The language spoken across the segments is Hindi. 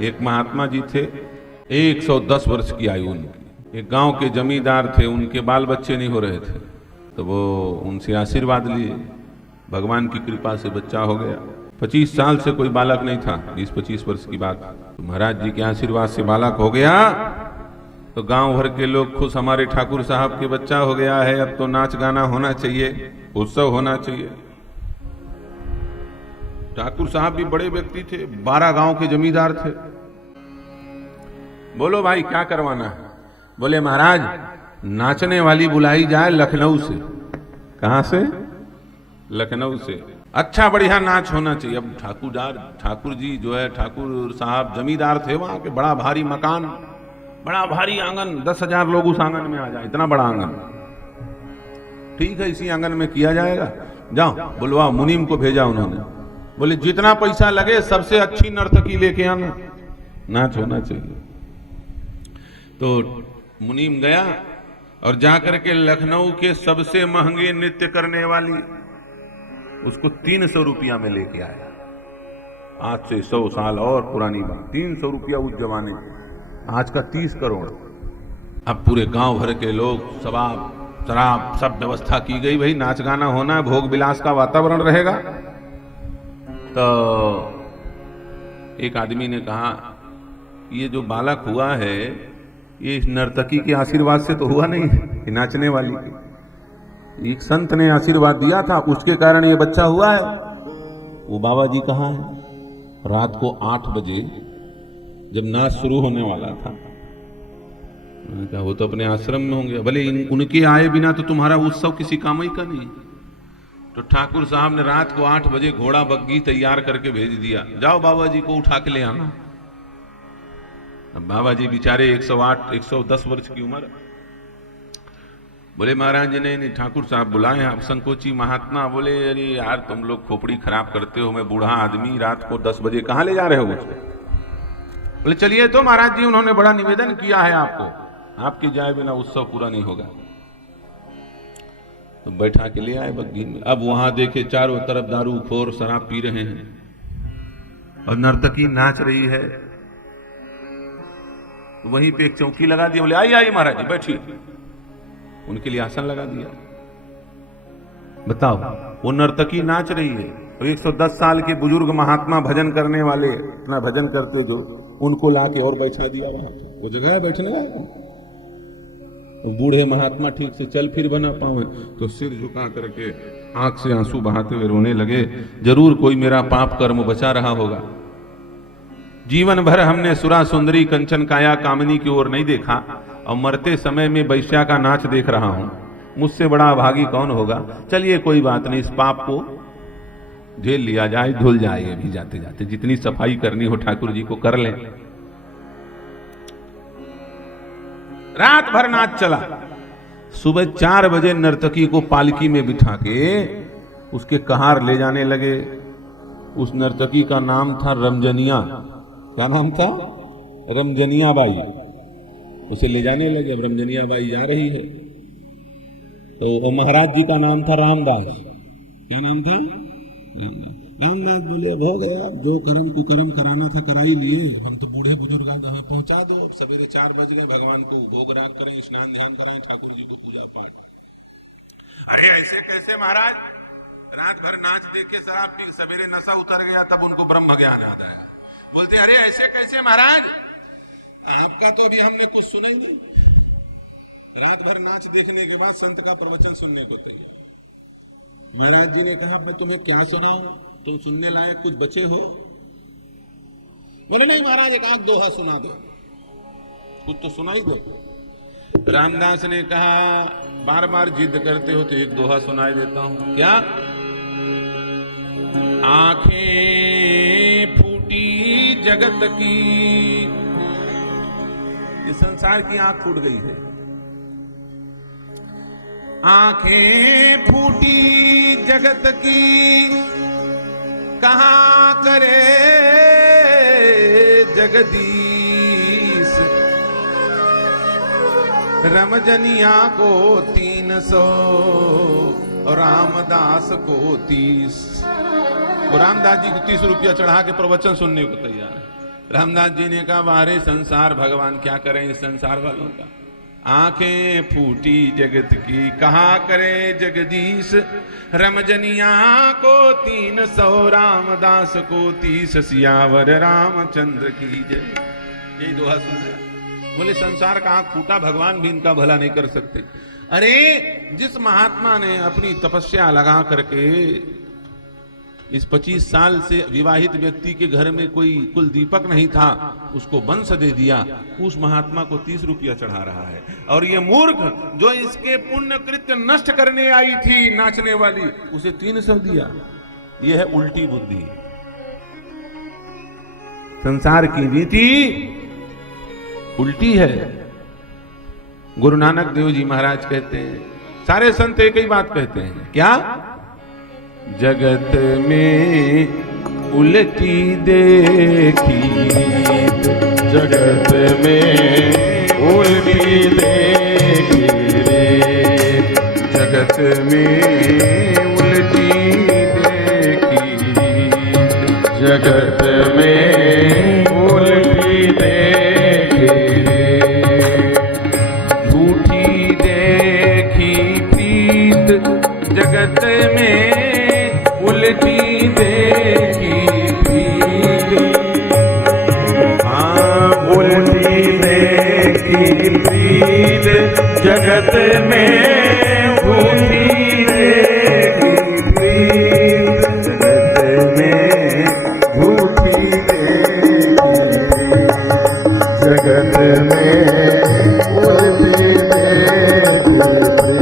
एक महात्मा जी थे, 110 वर्ष की आयु उनकी। एक गांव के जमींदार थे, उनके बाल बच्चे नहीं हो रहे थे, तो वो उनसे आशीर्वाद लिए। भगवान की कृपा से बच्चा हो गया। 25 साल से कोई बालक नहीं था, 20-25 वर्ष की बात। तो महाराज जी के आशीर्वाद से बालक हो गया, तो गांव भर के लोग खुश, हमारे ठाकुर साहब के बच्चा हो गया है, अब तो नाच गाना होना चाहिए, उत्सव होना चाहिए। ठाकुर साहब भी बड़े व्यक्ति थे, 12 गांव के जमींदार थे। बोलो भाई क्या करवाना है? बोले महाराज नाचने वाली बुलाई जाए लखनऊ से। कहां से? लखनऊ से। अच्छा बढ़िया नाच होना चाहिए। अब ठाकुर जी जो है, ठाकुर साहब जमींदार थे वहां के, बड़ा भारी मकान, बड़ा भारी आंगन, 10,000 लोग उस आंगन में आ जाए, इतना बड़ा आंगन। ठीक है, इसी आंगन में किया जाएगा, जाओ बुलवाओ। मुनीम को भेजा उन्होंने, बोले जितना पैसा लगे सबसे अच्छी नर्तकी लेके आना, नाच होना चाहिए। तो मुनीम गया और जाकर के लखनऊ के सबसे महंगे नृत्य करने वाली उसको 300 रुपया में लेके आया। आज से 100 साल और पुरानी बात, 300 रुपया उस जमाने में, आज का 30 करोड़। अब पूरे गांव भर के लोग, शराब शराब सब व्यवस्था की गई, भाई नाच गाना होना है, भोग विलास का वातावरण रहेगा। तो एक आदमी ने कहा, ये जो बालक हुआ है ये इस नर्तकी के आशीर्वाद से तो हुआ नहीं, ये नाचने वाली की। एक संत ने आशीर्वाद दिया था, उसके कारण ये बच्चा हुआ है। वो बाबा जी कहाँ है? रात को 8 बजे जब नाच शुरू होने वाला था, मैंने कहा वो तो अपने आश्रम में होंगे। भले उनके आए बिना तो तुम्हारा उत्सव किसी काम ही का नहीं। तो ठाकुर साहब ने रात को 8 बजे घोड़ा बग्गी तैयार करके भेज दिया, जाओ बाबा जी को उठा के ले आना। अब बाबा जी बेचारे 110 वर्ष की उम्र। बोले महाराज जी ने ठाकुर साहब बुलाए, आप संकोची महात्मा। बोले अरे यार तुम लोग खोपड़ी खराब करते हो, मैं बूढ़ा आदमी रात को 10 बजे कहां ले जा रहे हो मुझको? बोले चलिए तो महाराज जी, उन्होंने बड़ा निवेदन किया है आपको, आपकी जाए बिना उत्सव पूरा नहीं होगा। तो बैठा के ले आए बग्गी में। अब वहां देखे चारों तरफ दारू खोर शराब पी रहे हैं और नर्तकी नाच रही है। तो वहीं पे एक चौकी लगा दी, बोले आई महाराज जी बैठिए। उनके लिए आसन लगा दिया। बताओ, वो नर्तकी नाच रही है और 110 साल के बुजुर्ग महात्मा भजन करने वाले, इतना भजन करते जो, उनको लाके और बैठा दिया वहां पे। वो जगह है बैठने का। तो बूढ़े महात्मा ठीक से चल फिर बना पावे तो सिर झुका करके आंख से आंसू बहाते हुए रोने लगे। जरूर कोई मेरा पाप कर्म बचा रहा होगा। जीवन भर हमने सुरा सुंदरी कंचन काया कामिनी की ओर नहीं देखा और मरते समय में वैश्या का नाच देख रहा हूं। मुझसे बड़ा अभागी कौन होगा? चलिए कोई बात नहीं, इस पाप को झेल लिया जाए, धुल जाए। अभी जाते जाते जितनी सफाई करनी हो ठाकुर जी को कर लें। रात भर नाच चला। सुबह 4 बजे नर्तकी को पालकी में बिठा के उसके कहार ले जाने लगे। उस नर्तकी का नाम था रमजनिया। क्या नाम था? रमजनिया बाई। उसे ले जाने लगे। अब रमजनिया बाई जा रही है तो महाराज जी का नाम था रामदास। क्या नाम था? रामदास बोले अब हो गया, अब जो कर्म कुकर्म कराना था करा ही लिए, हम तो बूढ़े बुजुर्ग, हमें पहुंचा दो। सवेरे 4 बज गए, भगवान को भोग राग करें, स्नान ध्यान कराएं, ठाकुर जी को पूजा पाठ। अरे ऐसे कैसे महाराज? रात भर नाच देख के शराब पी, सवेरे नशा उतर गया, तब उनको ब्रह्म ज्ञान याद आया। बोलते अरे ऐसे कैसे महाराज? आपका तो अभी हमने कुछ सुना ही नहीं। रात भर नाच देखने के बाद संत का प्रवचन सुनने को तैयार। महाराज जी ने कहा मैं तुम्हें क्या सुनाऊं, तुम सुनने लायक कुछ बचे हो? बोले नहीं महाराज, एक आध दोहा सुना दो। कुछ तो सुनाई दो। रामदास ने कहा बार बार जिद करते हो तो एक दोहा सुनाई देता हूं। क्या? आंखें फूटी जगत की, ये संसार की आंख फूट गई है। आंखें फूटी जगत की, कहां करे जगदीश। रमजनिया को 300 और रामदास को 30। रामदास जी को 30 रुपया चढ़ा के प्रवचन सुनने को तैयार है। रामदास जी ने कहा वारे संसार भगवान क्या करें इस संसार वालों का। आंखें फूटी जगत की कहा करे जगदीश, रमजनिया को 300 रामदास को 30 सियावर रामचंद्र की जय। यही दोहा सुन लिया। बोले संसार का आंख फूटा, भगवान भी इनका भला नहीं कर सकते। अरे जिस महात्मा ने अपनी तपस्या लगा करके इस 25 साल से विवाहित व्यक्ति के घर में कोई कुल दीपक नहीं था, उसको वंश दे दिया, उस महात्मा को 30 रुपया चढ़ा रहा है। और ये मूर्ख जो इसके पुण्य कृत्य नष्ट करने आई थी नाचने वाली, उसे 300 दिया। ये है उल्टी बुद्धि। संसार की नीति उल्टी है। गुरु नानक देव जी महाराज कहते हैं, सारे संत एक ही बात कहते हैं, क्या? जगत में उल्टी देखी, जगत में उल्टी देखी रे, जगत में उल्टी देखी, जगत में उल्टी देखी रे, झूठी देखी प्रीत जगत में उल्टी देखी प्रीत, हाँ उल्टी देखी प्रीत जगत में उल्टी देखी प्रीत, जगत में झूठी देखी प्रीत, जगत में उल्टी देखी प्रीत।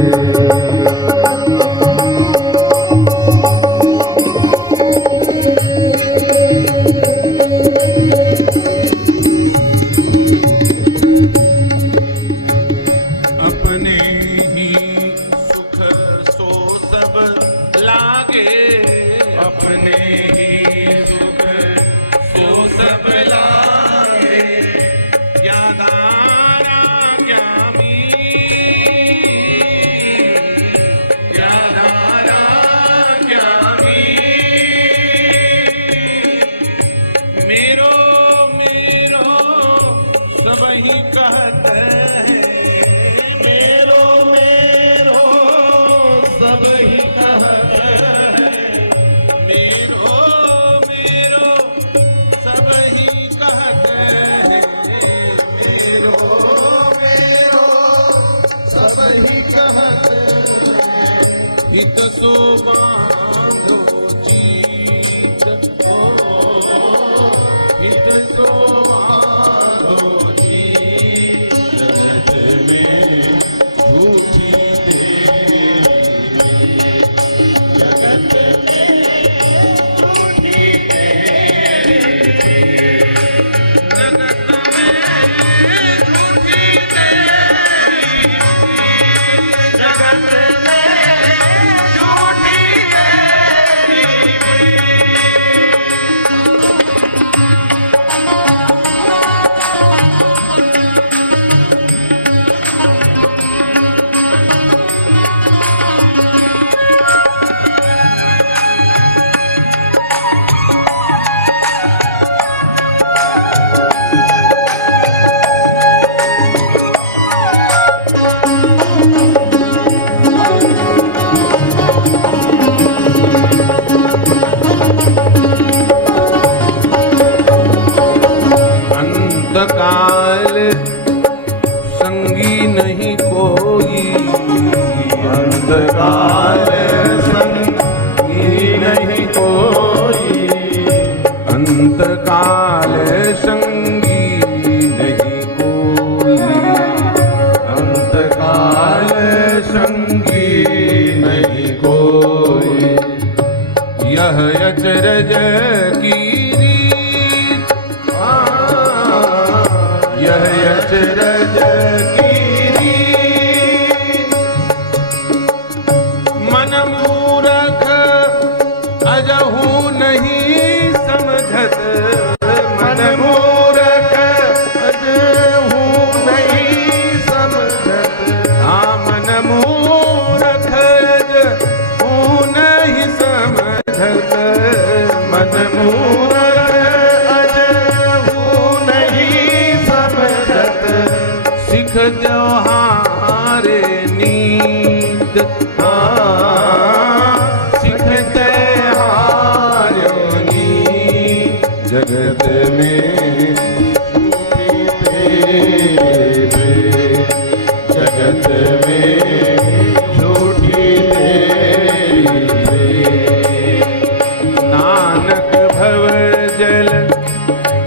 हित सो बांधो जीत, हित सो बांधो जीत, जगत में झूठी देवी, जगत में झूठी देवी, जगत में झूठी देवी, जगत काल संगी नहीं कोई, अंतकाल संगी नहीं कोई, अंतकाल संगी नहीं कोई, अंतकाल संगी नहीं कोई, यह अचरज की यह अचरज की मन मूरख अजहू नहीं समझत, मन मूरख अजहू नहीं समझत, हाँ मन मूरख अजहू नहीं समझत, मन मूरख अजहू जोहारे नीत सिखते हारो नीत जगत में तेरे जगत में झूठी तेरी नानक भव जल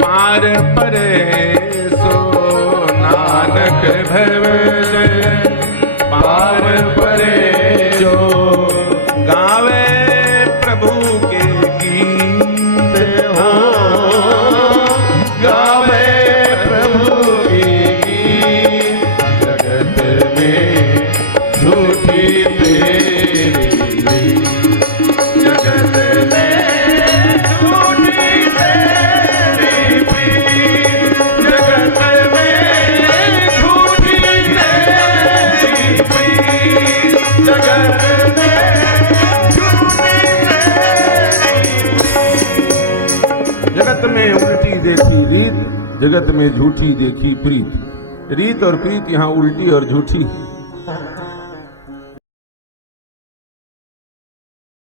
पार परे सो नानक भव जल पार परे जो गावे प्रभु के गीत हो गावे प्रभु की गीत जगत में झूठी तेरी जगत में झूठी तेरी प्रीत जगत में झूठी तेरी प्रीत जगत जगत में उल्टी देखी रीत जगत में झूठी देखी प्रीत रीत और प्रीत यहाँ उल्टी और झूठी